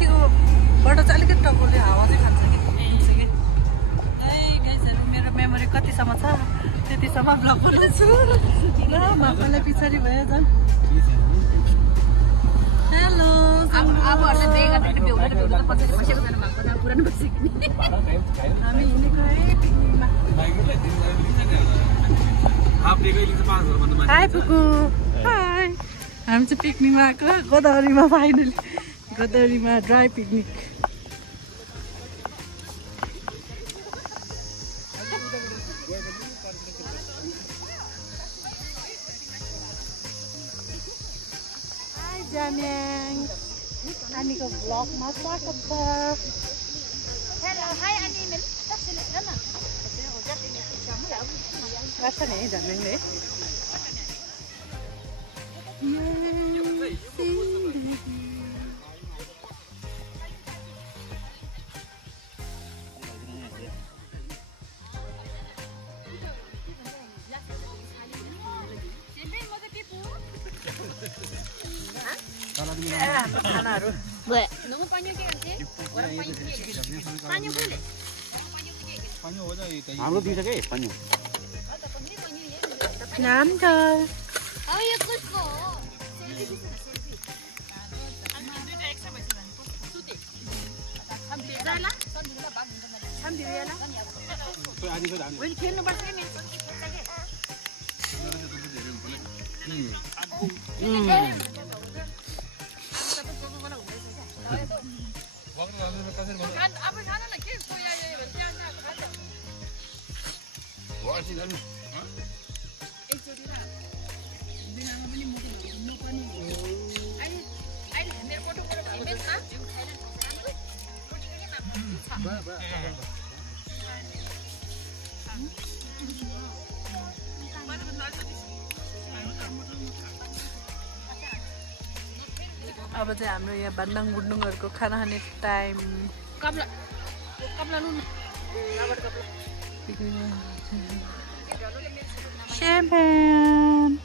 माथिको बाट चाहिँ अलिकति टक्करले हावा चाहिँ खान्छ कि गाइजहरु मेरो मेमोरी कतिसम्म छ त्यतिसम्म ब्लग बनाउँछु ल मापालाई पछाडि भयो झन् हेलो अब अर्ले बेगा देख्दै बेहुला त पछि बसेको छैन भएको त पुरानो बसेको हामी हिँडेको है पिकनिकमा हाई फुकु हाई हामी चाहिँ पिकनिकमा आएको गोदावरीमा finally गोदावरीमा dry picnic high Jamyang नानीको ब्लगमा स्वागत छ हेलो हाई अनि मिल कसले न गर्छ नि जाम्याङले खानाहरू हाम्रो दिइसके पन्यु नाम त अब चाहिँ हाम्रो यहाँ बान्दाङ बुन्डुङहरुको खाना खाने टाइम स्याम्पेन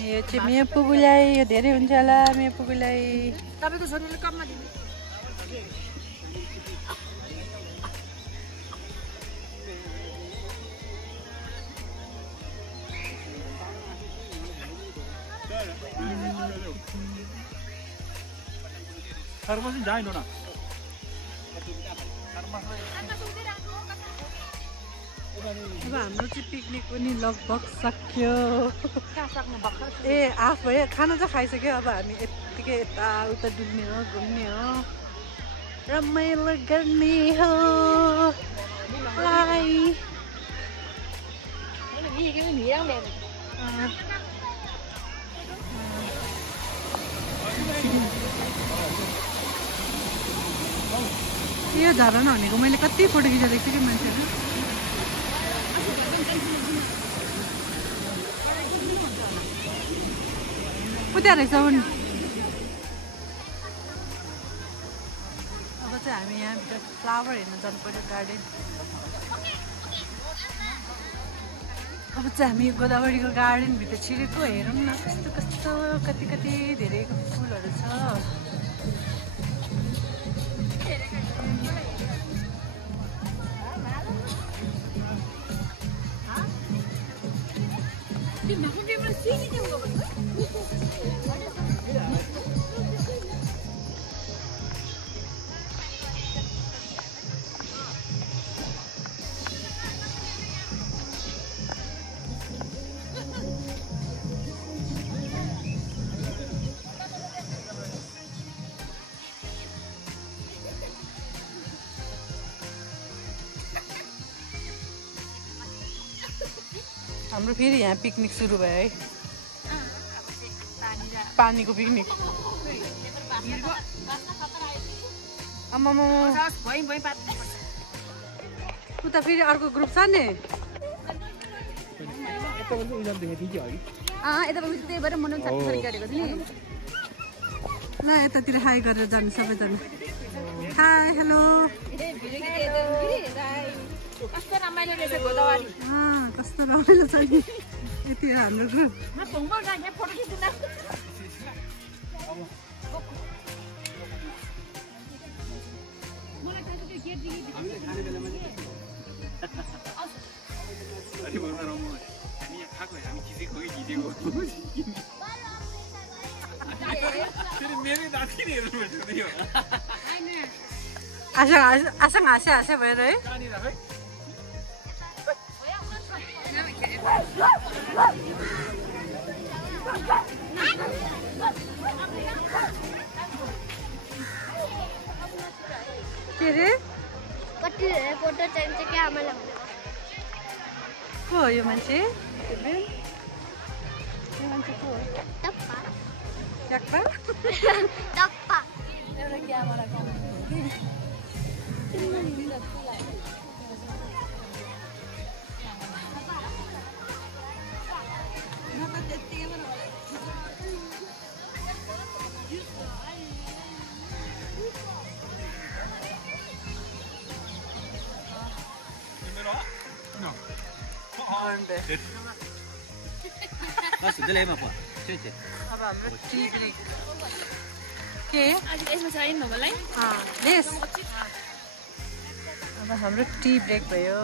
यो चाहिँ मेरो पुगुलाई यो धेरै हुन्छ होला मेरो पुगुलाई तपाईको छोरीले कपमा दिनु सर्वसिन जाइनो न अब हाम्रो चाहिँ पिकनिक पनि लगभग सक्यो ए आफ भयो खाना चाहिँ खाइसक्यो अब हामी यत्तिकै यताउता डुल्ने हो घुम्ने हो रमाइलो गर्ने हो यो झरना भनेको मैले कति फोटो खिचेको छु कि मान्छेहरू उता रहेछ अब चाहिँ हामी यहाँभित्र फ्लावर हेर्न जानु पर्यो गार्डन अब चाहिँ हामी गोदावरीको गार्डनभित्र छिरेको हेरौँ न कस्तो कस्तो कति कति धेरै फुलहरू छ हाम्रो फेरि यहाँ पिकनिक सुरु भयो है पानीको पिकनिक उता फेरि अर्को ग्रुप छ नि ल यतातिर हाई गरेर जानु सबैजना हाई हेलो कस्तो रमाइलो रहेछ गोदावरी कस्तो रमाइलो छ नि यति हाम्रो ग्रुप आसँग हाँस्या भएर है के रे कति फोटो चाहिन्छ क्या आमालाई को हो यो मान्छे टप्पा ट्याक्पा टप्पा एउटा क्यामेरा अब हाम्रो टी ब्रेक के अब हाम्रो टी ब्रेक भयो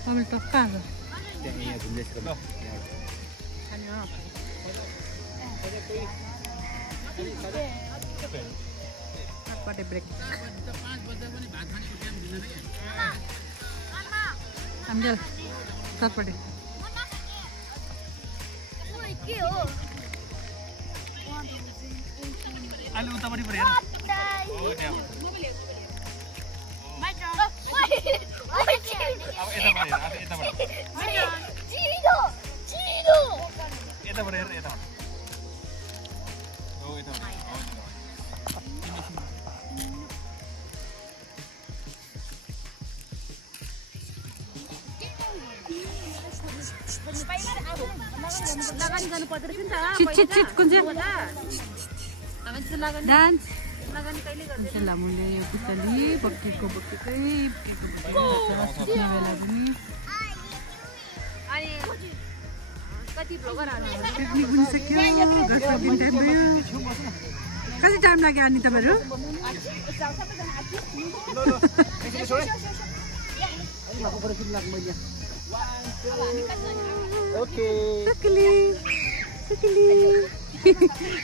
कमिल टप कहाँ छ ब्रेक अन्जेल सातपट्टि के हो अहिले उतापट्टि पऱ्यो हो त्यहाँबाट अब यताबाट हेर यताबाट हो यताबाट चिट कुन चाहिँ डान्स लामुले यो पुतली बक्केको सुत्ने बेला पनि पिकनिक पनि सक्यो घर फर्किने टाइम भयो कति टाइम लाग्यो अनि तपाईँहरू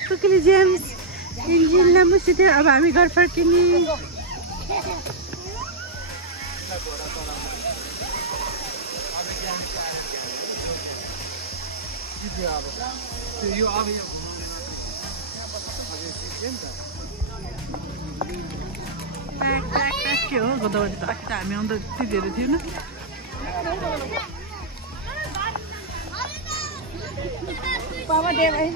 कुकली जेम्स इन्जिन लामो सुत्यो अब हामी घर फर्किने के हो गोदावरी त अस्ति हामी आउँदा त्यति धेरै थिएन पापा दे भाई